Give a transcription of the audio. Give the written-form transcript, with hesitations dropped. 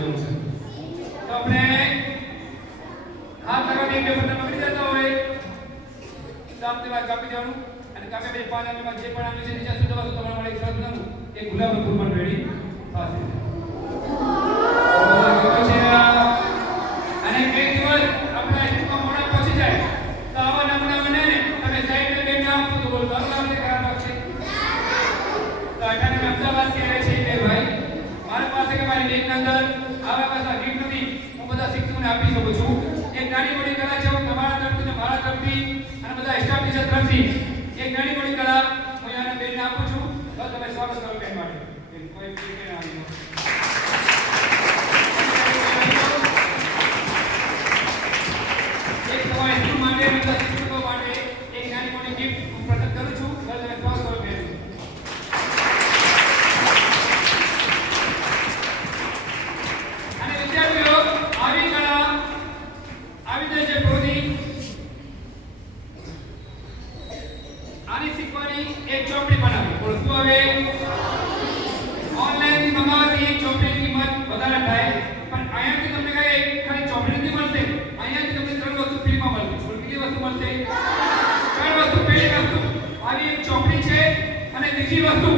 જવું છે. તો આપણે હાથ લગાવી એક પેપર પકડી જતા હોય તો આમ તેમાં કાપી દેવાનું અને કાપી પછી 5 આંગળીમાં જે પણ આંગળી છે નીચે સુધી દબાવો તમારા માટે એક શરત નાનું એ ગુલાબ ફૂલ પણ રેડી થશે. અને એક દિવસ આપણા સ્કૂલમાં મોડા પહોંચી જાય તો આવા નમૂના બનાવીને તમે સાઈડને બે નામ તો બોલ સારું લાગે ખરાબ લાગશે. તો અટાણે અમદાવાદ થી આવે છે બે ભાઈ મારી પાસે કે મારી બેંકની અંદર આવા પાછા ગીફ્ટ નથી હું બધા શિક્ષકોને આપી શકું છું. એક નાની મોટી કળા છે હું તમારા તરફથી ને મારા તરફથી અને બધા સ્ટાફ ટીચર તરફથી એક નાની મોટી કળા હું આના બેનને આપું છું. તો તમે સ્વાગત કરો બેન માટે. કોઈ કે ના આવી એક તમારા સ્કૂલ માટે બધા શિક્ષકો માટે એક નાની મોટી ગિફ્ટ હું પ્રદાન કરું છું. તો તમે સ્વાગત કરો બેન. અને વિદ્યાર્થીઓ આવી કળા આવી રીતે જે પ્રવૃત્તિ આની શીખવાની એક ચોપડી બનાવી પણ શું હવે ઓનલાઈન થી મંગાવવાથી એક ચોપડીની કિંમત વધારે થાય પણ અહીંયાથી તમને કઈ ખાલી ચોપડી નથી મળશે અહીંયાથી તમને 3 વસ્તુ ફ્રીમાં મળશે. બોલ કેટલી વસ્તુ મળશે? 3 વસ્તુ. પહેલી વસ્તુ આવી એક ચોપડી છે અને બીજી વસ્તુ